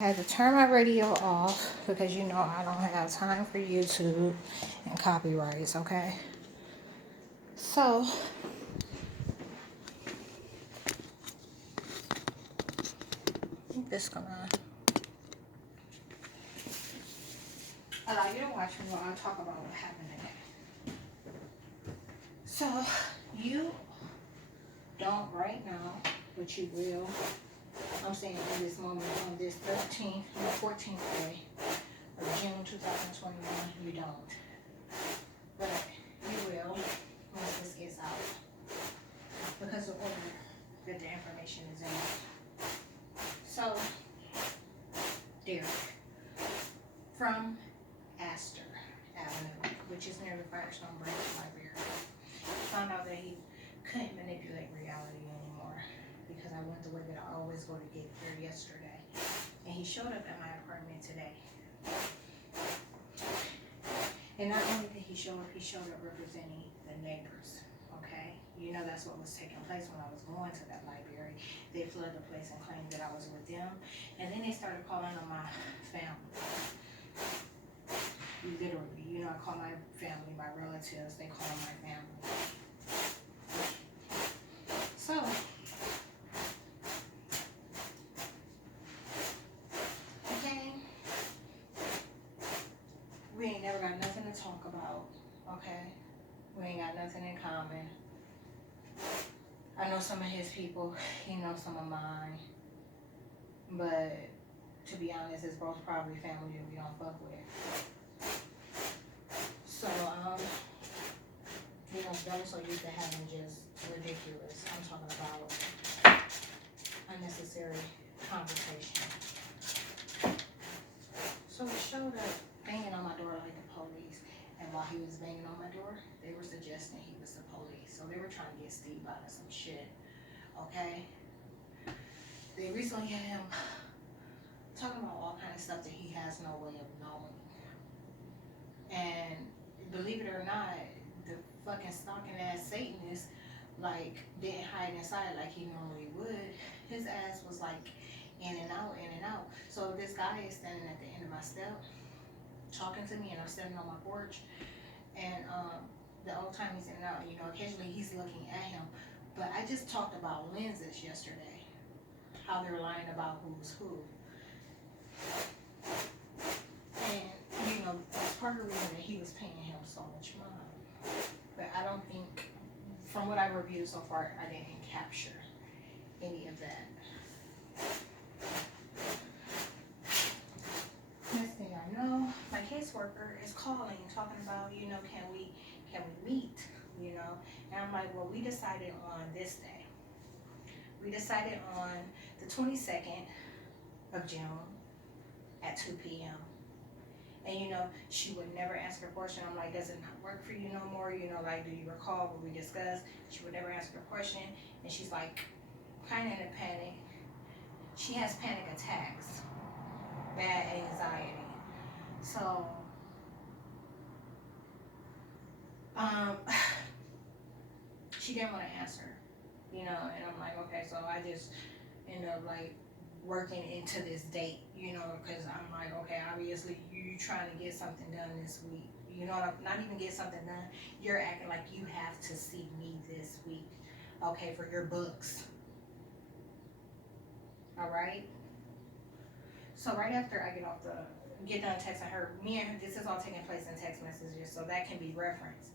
I had to turn my radio off because you know I don't have time for YouTube and copyrights, okay? So, this gonna allow you to watch me while I talk about what happened today. So, you don't right now, but you will. I'm saying in this moment on this 14th day of June 2021, you don't. But you will once this gets out. Because the order that the information is in. So, Derek, from Astor Avenue, which is near the Firestone Branch Library, found out that he couldn't manipulate reality anymore because I went the way that I always go to get there yesterday. And he showed up at my apartment today. And not only did he show up representing the neighbors, okay? You know that's what was taking place when I was going to that library. They flooded the place and claimed that I was with them. And then they started calling on my family. Literally, you know, I call my family, my relatives, they call my family. So, okay, we ain't never got nothing to talk about, okay? We ain't got nothing in common. I know some of his people, he knows some of mine. But, to be honest, it's both probably family that we don't fuck with. So, you know, don't so used to having just ridiculous, I'm talking about unnecessary conversation. So he showed up banging on my door like the police. And while he was banging on my door, they were suggesting he was the police. So they were trying to get Steve out of some shit. Okay? They recently had him talking about all kind of stuff that he has no way of knowing. And believe it or not, the fucking stalking ass Satanist, like, didn't hide inside like he normally would. His ass was like in and out, in and out. So this guy is standing at the end of my step, talking to me, and I'm standing on my porch. And the whole time he's in and out, you know, occasionally he's looking at him. But I just talked about lenses yesterday, how they're lying about who's who. And, you know, that's part of the reason that he was paying him so much money. But I don't think, from what I reviewed so far, I didn't capture any of that. Next thing I know, my caseworker is calling, talking about, you know, can we meet, you know? And I'm like, well, we decided on this day. We decided on the 22nd of June at 2 p.m. And, you know, she would never ask her question. I'm like, does it not work for you no more? You know, like, do you recall what we discussed? She would never ask her question. And she's like, kind of in a panic. She has panic attacks, bad anxiety. So, she didn't want to answer, you know, and I'm like, okay, so I just end up like working into this date, you know, because I'm like, okay, obviously you trying to get something done this week, you know, not even get something done, you're acting like you have to see me this week, okay, for your books, all right? So right after I get done texting her, me and her, this is all taking place in text messages, so that can be referenced.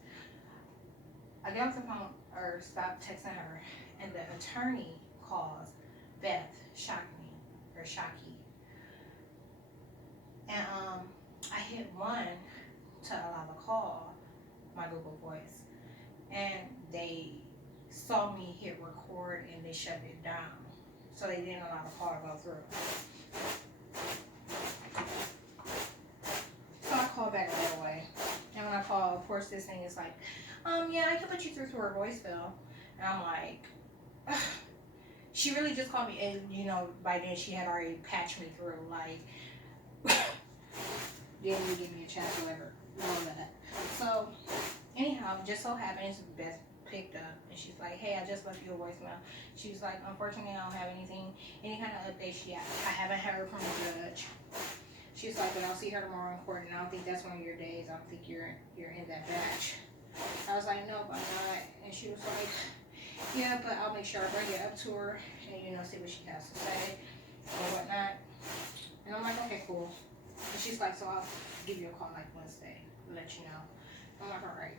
I get off the phone or stop texting her, and the attorney calls Beth Shockey. And I hit 1 to allow the call, my Google Voice, and they saw me hit record and they shut it down. So they didn't allow the call to go through. So I called back right away. And when I call, of course, this thing is like, yeah, I can put you through to her voicemail. And I'm like, ugh. She really just called me, and you know, by then she had already patched me through, like, didn't even give me a chance to ever know that. So, anyhow, just so happens Beth picked up, and she's like, hey, I just left you a voicemail. She's like, unfortunately, I don't have any kind of updates yet. I haven't heard from the judge. She's like, but I'll see her tomorrow in court, and I don't think that's one of your days. I don't think you're in that batch. I was like, nope, I'm not. And she was like, yeah, but I'll make sure I bring it up to her and, you know, see what she has to say or whatnot. And I'm like, okay, cool. And she's like, so I'll give you a call like Wednesday to let you know. I'm like, all right.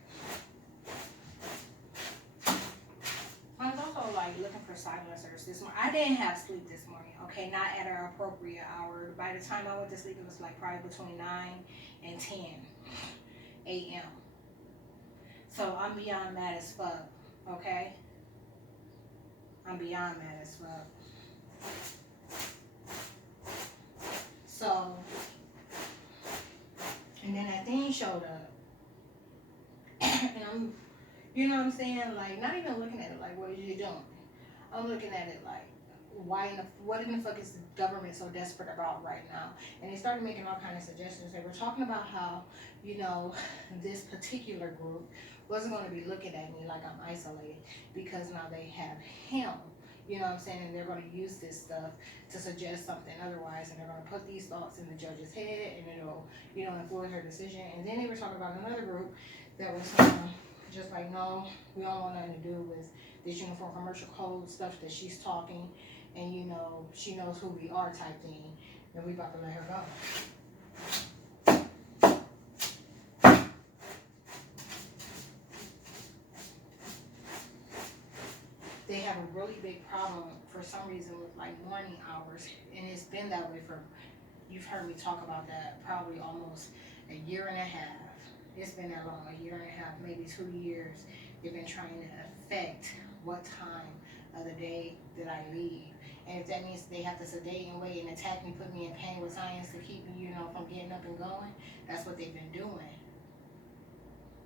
I was also like looking for silencers this morning. I didn't have sleep this morning, okay? Not at an appropriate hour. By the time I went to sleep, it was like probably between 9 and 10 a.m. So I'm beyond mad as fuck, okay? I'm beyond mad as fuck. So, and then that thing showed up. And I'm, you know what I'm saying? Like, not even looking at it like, what are you doing? I'm looking at it like, what in the fuck is the government so desperate about right now? And they started making all kinds of suggestions. They were talking about how, you know, this particular group wasn't going to be looking at me like I'm isolated because now they have him. You know what I'm saying? And they're going to use this stuff to suggest something otherwise, and they're going to put these thoughts in the judge's head, and it'll, you know, influence her decision. And then they were talking about another group that was just like, no, we don't want nothing to do with this uniform commercial code stuff that she's talking, and, you know, she knows who we are type thing, and we about to let her go. They have a really big problem for some reason with like morning hours, and it's been that way for, you've heard me talk about that probably almost a year and a half. It's been that long, a year and a half, maybe 2 years. They've been trying to affect what time of the day that I leave. And if that means they have to sedate and wait and attack me, put me in pain with science to keep me, you know, from getting up and going, that's what they've been doing.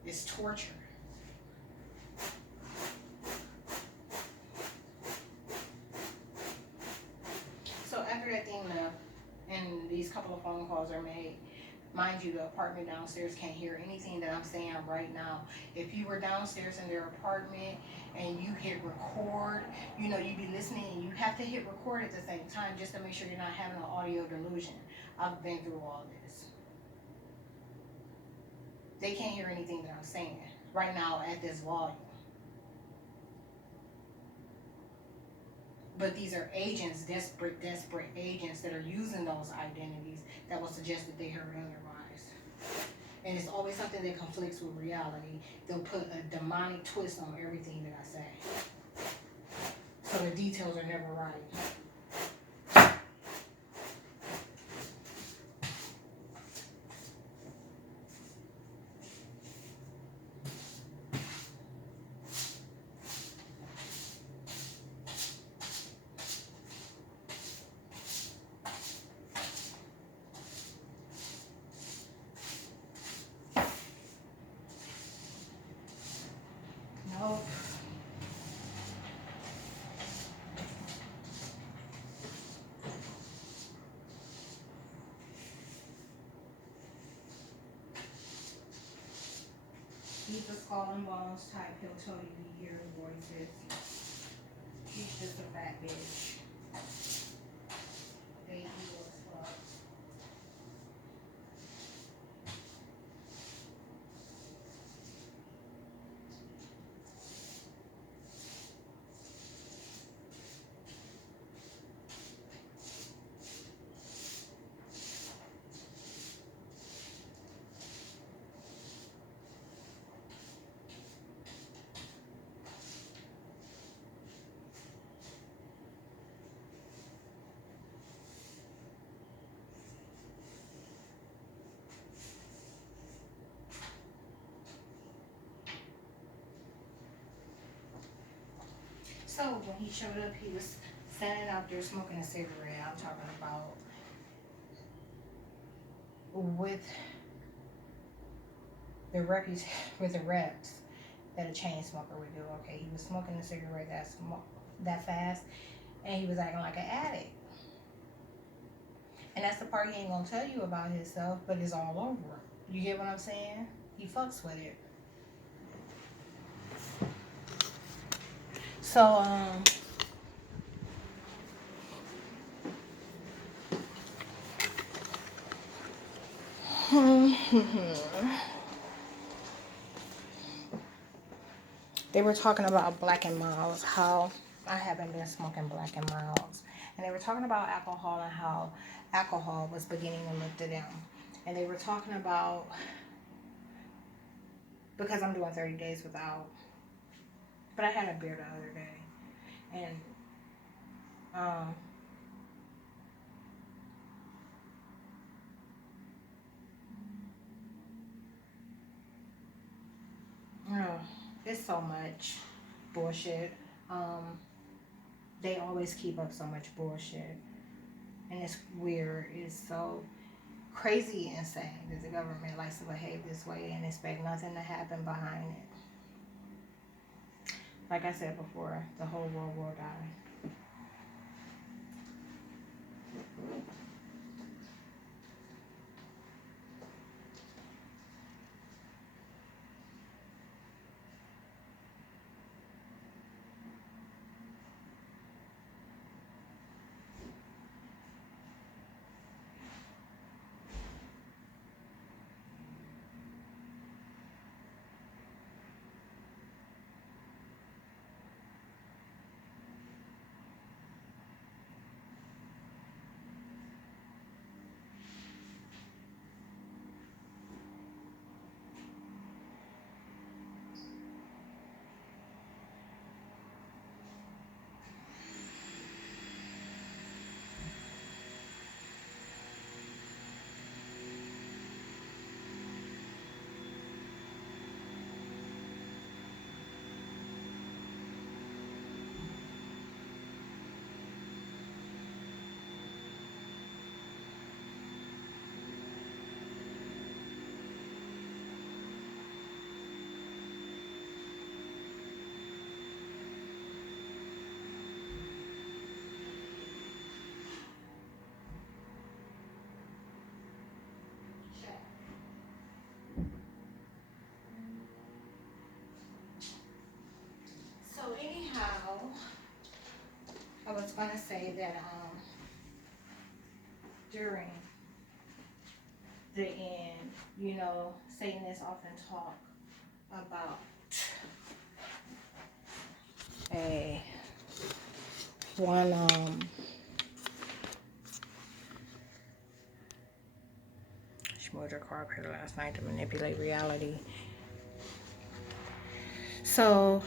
It's torture. So after that thing left, and these couple of phone calls are made, mind you, the apartment downstairs can't hear anything that I'm saying right now. If you were downstairs in their apartment and you hit record, you know, you'd be listening, and you have to hit record at the same time just to make sure you're not having an audio delusion. I've been through all this. They can't hear anything that I'm saying right now at this volume. But these are agents, desperate agents that are using those identities that will suggest that they heard otherwise. And it's always something that conflicts with reality. They'll put a demonic twist on everything that I say. So the details are never right. Nope. He's a skull and bones type. He'll totally be here voices. She's just a fat bitch. They evil as fuck. So when he showed up, he was standing out there smoking a cigarette. I'm talking about with the reps that a chain smoker would do. Okay, he was smoking a cigarette that fast, and he was acting like an addict. And that's the part he ain't gonna tell you about himself, but it's all over. You get what I'm saying? He fucks with it. So, they were talking about Black and Milds, how I haven't been smoking Black and Milds. And they were talking about alcohol and how alcohol was beginning to look to them. And they were talking about, because I'm doing 30 days without, but I had a beer the other day. And, oh, it's so much bullshit. They always keep up so much bullshit. And it's weird. It's so crazy insane that the government likes to behave this way and expect nothing to happen behind it. Like I said before, the whole world will die. So anyhow, I was gonna say that during the end, you know, Satanists often talk about a one she moved her car up here last night to manipulate reality. So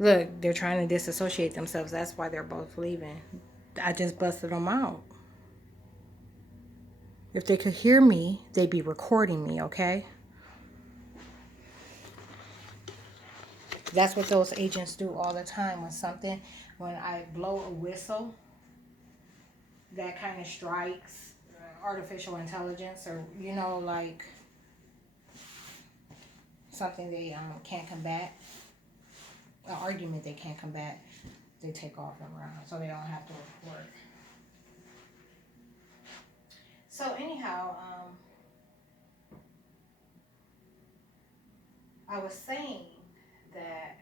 look, they're trying to disassociate themselves. That's why they're both leaving. I just busted them out. If they could hear me, they'd be recording me, okay? That's what those agents do all the time. When I blow a whistle, that kind of strikes artificial intelligence, or, you know, like something they can't combat, an argument they can't combat, they take off and run, so they don't have to report. So anyhow, I was saying that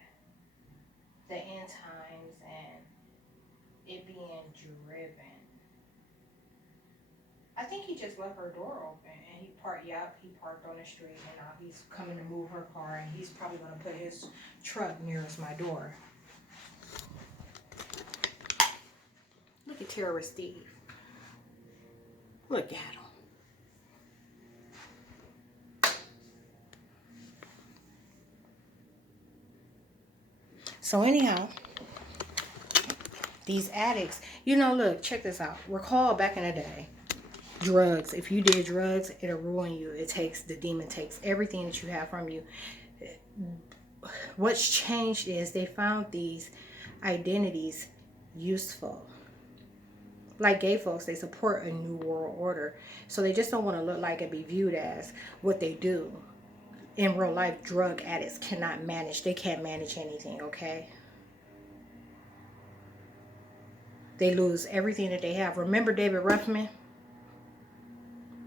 the end times and it being driven. I think he just left her door open and he parked on the street, and now he's coming to move her car, and he's probably going to put his truck nearest my door. Look at Terrorist Steve. Look at him. So anyhow, these addicts, you know, look, check this out. Recall back in the day, drugs. If you did drugs, it'll ruin you. The demon takes everything that you have from you. What's changed is they found these identities useful. Like gay folks, they support a new world order. So they just don't want to look like and be viewed as what they do. In real life, drug addicts cannot manage. They can't manage anything, okay? They lose everything that they have. Remember David Ruffman?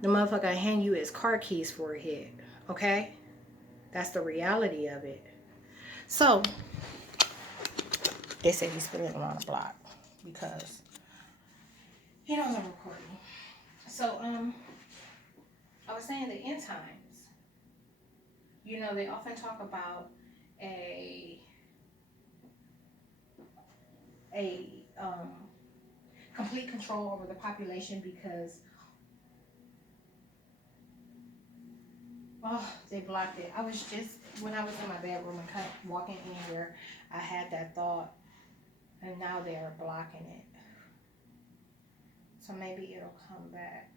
The motherfucker hand you his car keys for a hit, okay? That's the reality of it. So they said he's spinning around the block because he knows I'm recording. So I was saying the end times. You know, they often talk about a complete control over the population because they blocked it. I was just when I was in my bedroom and kind of walking in here, I had that thought, and now they are blocking it. So maybe it'll come back.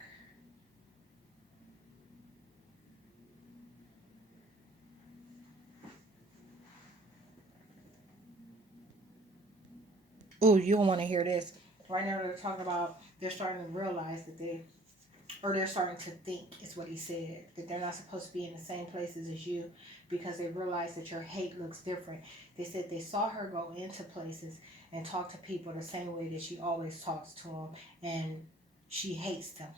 Oh, you don't want to hear this. Right now they're talking about they're starting to realize that they're starting to think, is what he said, that they're not supposed to be in the same places as you because they realize that your hate looks different. They said they saw her go into places and talk to people the same way that she always talks to them, and she hates them.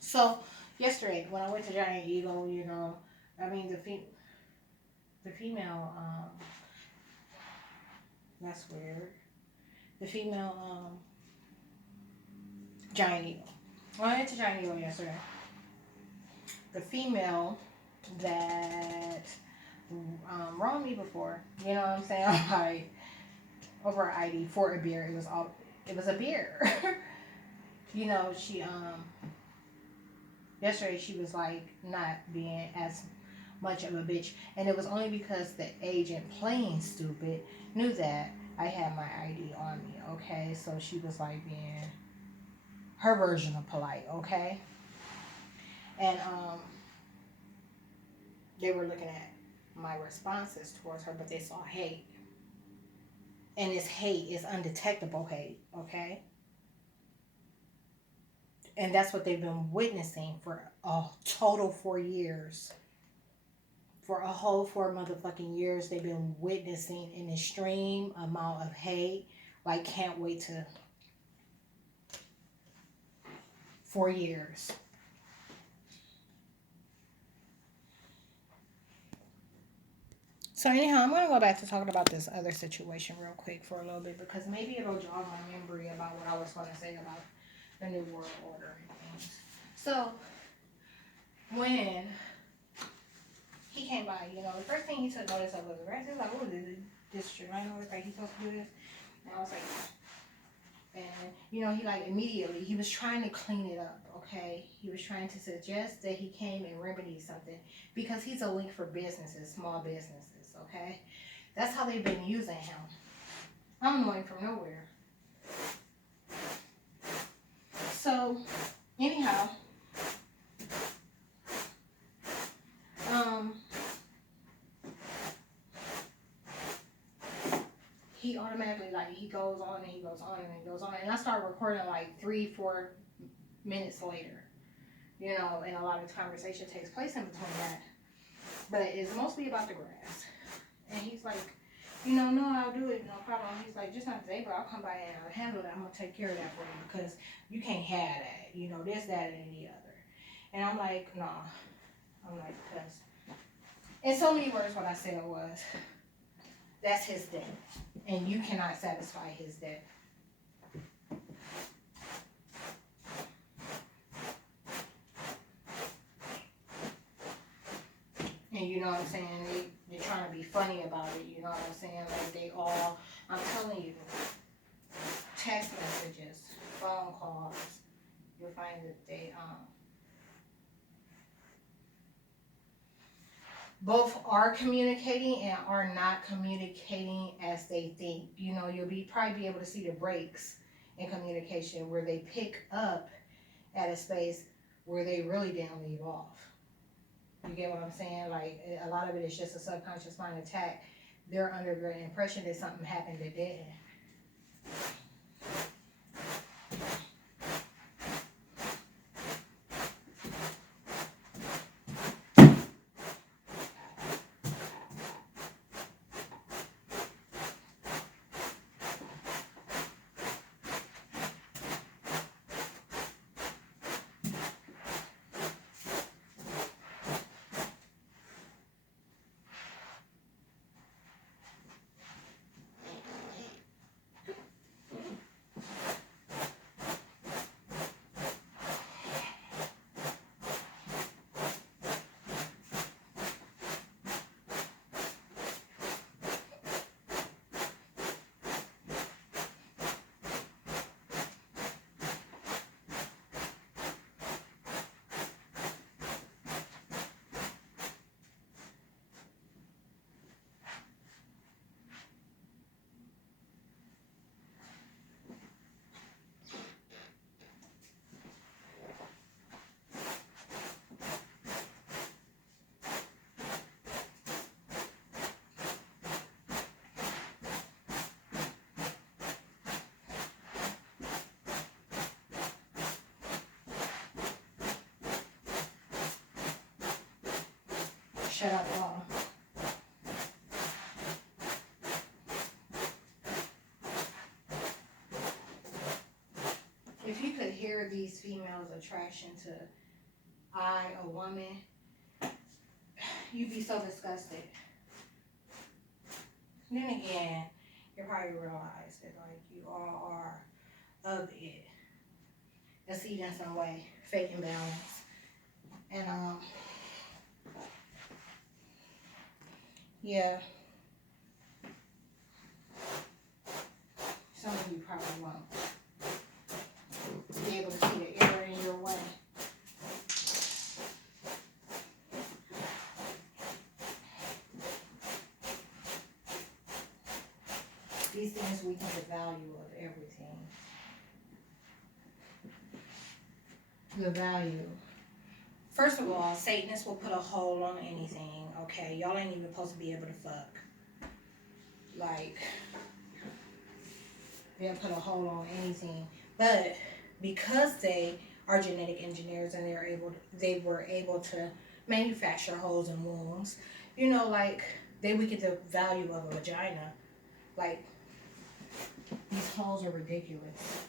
So yesterday when I went to Giant Eagle, you know, I mean the female, that's weird. The female Giant Eagle. When I went to Giant Eagle yesterday, the female that wronged me before, you know what I'm saying? Like over ID for a beer. It was a beer. You know, she yesterday she was like not being as much of a bitch, and it was only because the agent, playing stupid, knew that I had my ID on me. Okay, so she was like being her version of polite. Okay, and they were looking at my responses towards her, but they saw hate, and this hate is undetectable hate. Okay, and that's what they've been witnessing for a total 4 years. For a whole 4 motherfucking years, they've been witnessing an extreme amount of hate. Like, can't wait to 4 years. So anyhow, I'm going to go back to talking about this other situation real quick for a little bit because maybe it'll jog my memory about what I was going to say about the New World Order and things. So, when he came by, you know, the first thing he took notice of was the rest. He was like, "Oh, this shit, I know it's like he's supposed to do this." And I was like, and you know, he like immediately he was trying to clean it up. Okay, he was trying to suggest that he came and remedy something because he's a link for businesses, small businesses. Okay, that's how they've been using him. I'm going from nowhere. So anyhow, he automatically, like, he goes on and he goes on and he goes on, and I started recording like 3-4 minutes later, you know, and a lot of conversation takes place in between that, but it's mostly about the grass. And he's like, you know, no, I'll do it, no problem. He's like, just not today, but I'll come by and I'll handle it. I'm gonna take care of that for you because you can't have that, you know, this, that, and the other. And I'm like, nah. I'm like, because in so many words, what I said was, that's his debt, and you cannot satisfy his debt. And you know what I'm saying? They're trying to be funny about it. You know what I'm saying? Like they all, I'm telling you, text messages, phone calls, you'll find that they both are communicating and are not communicating as they think. You know, you'll probably be able to see the breaks in communication where they pick up at a space where they really didn't leave off. You get what I'm saying? Like, a lot of it is just a subconscious mind attack. They're under the impression that something happened that didn't. shut up, y'all. If you could hear these females' attraction to a woman, you'd be so disgusted. Then again, you probably realize that like you all are of it. Exceed in some way, fake imbalance. And yeah. Some of you probably won't be able to see the error in your way. These things weaken the value of everything. The value. First of all, Satanists will put a hold on anything, okay? Y'all ain't even supposed to be able to fuck. Like, they'll put a hold on anything. But because they are genetic engineers and they were able to manufacture holes and wounds, you know, like, they weaken the value of a vagina. Like, these holes are ridiculous.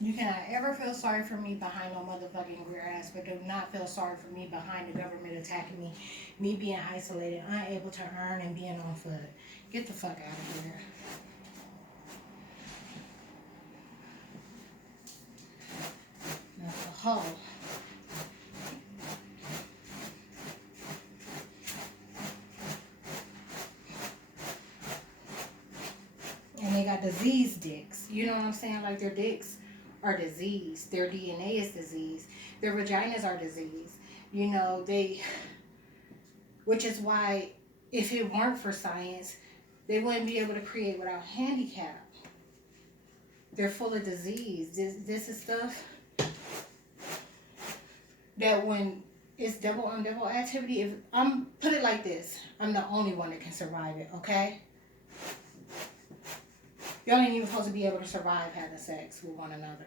You cannot ever feel sorry for me behind no motherfucking grass, but do not feel sorry for me behind the government attacking me being isolated, unable to earn, and being on foot. Get the fuck out of here. That's a hoe. And they got diseased dicks. You know what I'm saying? Like, their dicks are diseased. Their DNA is diseased. Their vaginas are diseased. You know, which is why if it weren't for science, they wouldn't be able to create without handicap. They're full of disease. This is stuff that when it's double on double activity, if I'm put it like this, I'm the only one that can survive it, okay? Y'all ain't even supposed to be able to survive having sex with one another.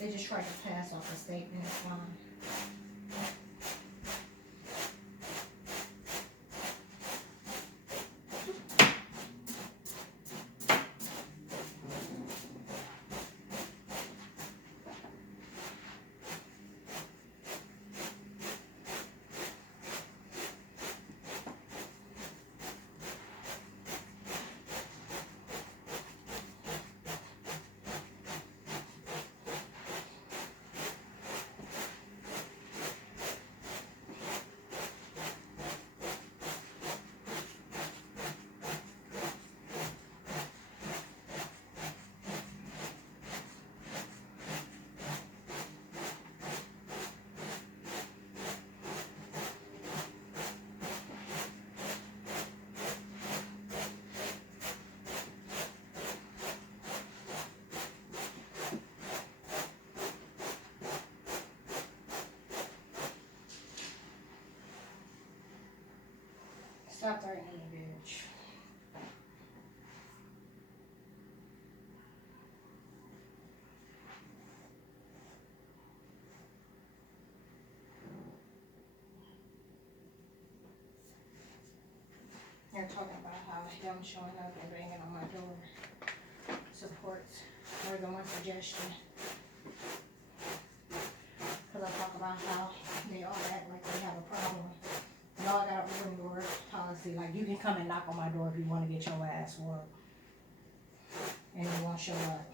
They just tried to pass off a statement. It's fine. Stop threatening me, bitch. They're talking about how him showing up and banging on my door supports more than one suggestion. Because I talk about how they all act like they have a problem. Y'all got an open door policy. Like, you can come and knock on my door if you want to get your ass whooped. And you won't show up.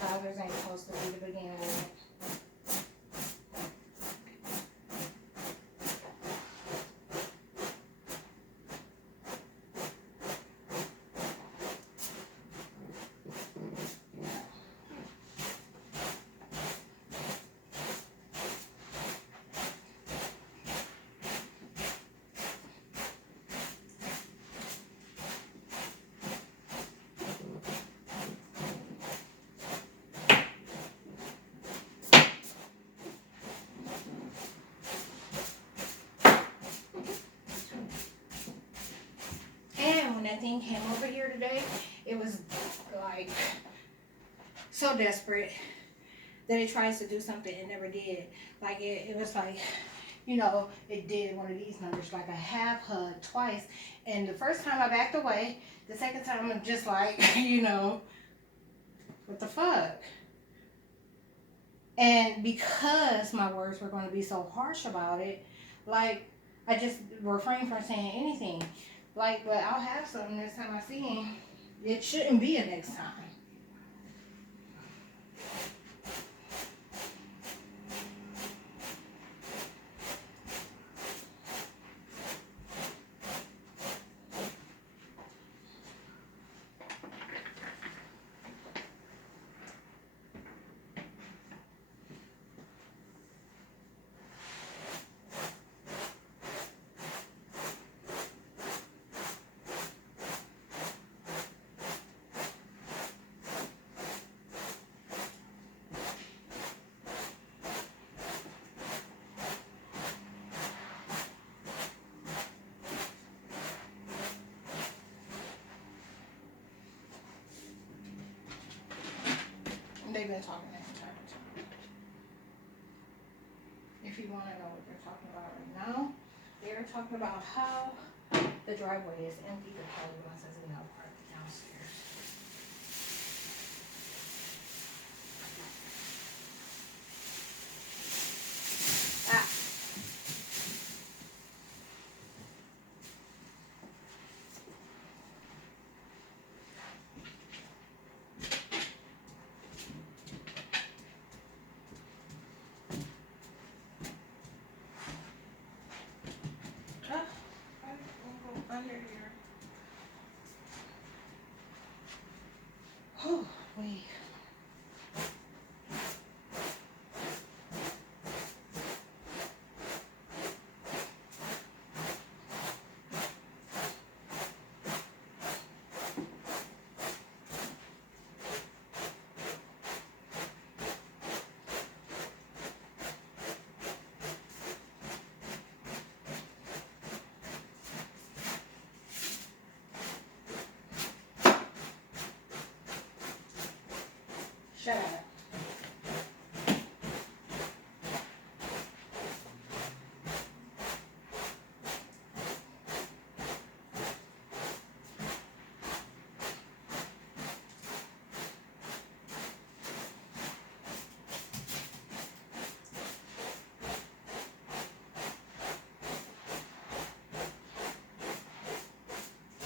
Tigers ain't supposed to be to begin with. And when that thing came over here today, it was like so desperate that it tries to do something it never did. Like it was like, you know, it did one of these numbers, like a half hug twice. And the first time I backed away, the second time I'm just like, you know, what the fuck? And because my words were going to be so harsh about it, like, I just refrained from saying anything. Like, but I'll have something next time I see him. It shouldn't be a next time. They've been talking that entire time. If you want to know what they're talking about right now, they're talking about how the driveway is empty. The Kelly wants us in the apartment downstairs. Ah. Under here. Oh, wait. Shut up.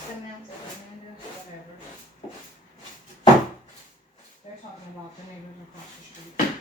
Samantha, Amanda, whatever. They're talking about the neighbors across the street.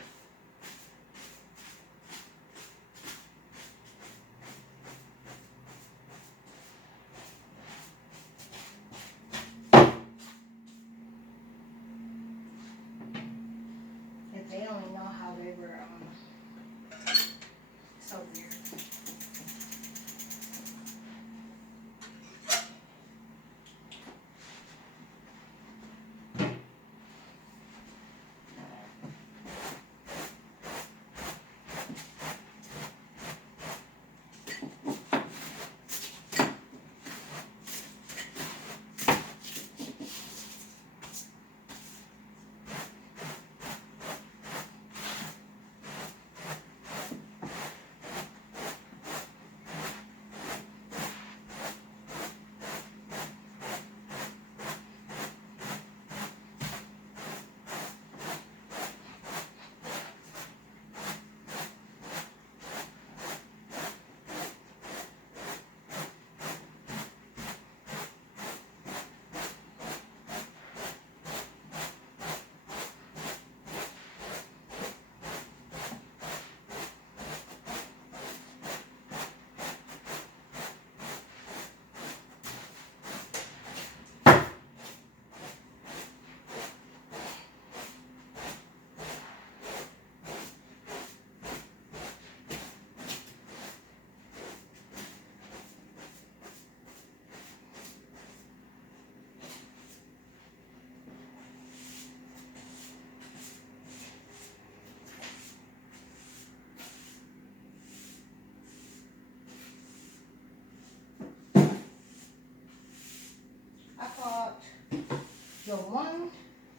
the one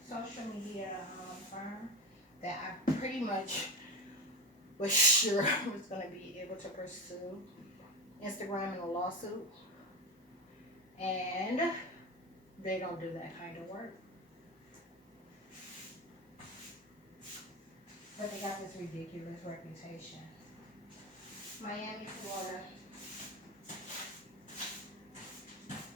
social media firm that I pretty much was sure I was going to be able to pursue Instagram in a lawsuit, and they don't do that kind of work. But they got this ridiculous reputation. Miami, Florida.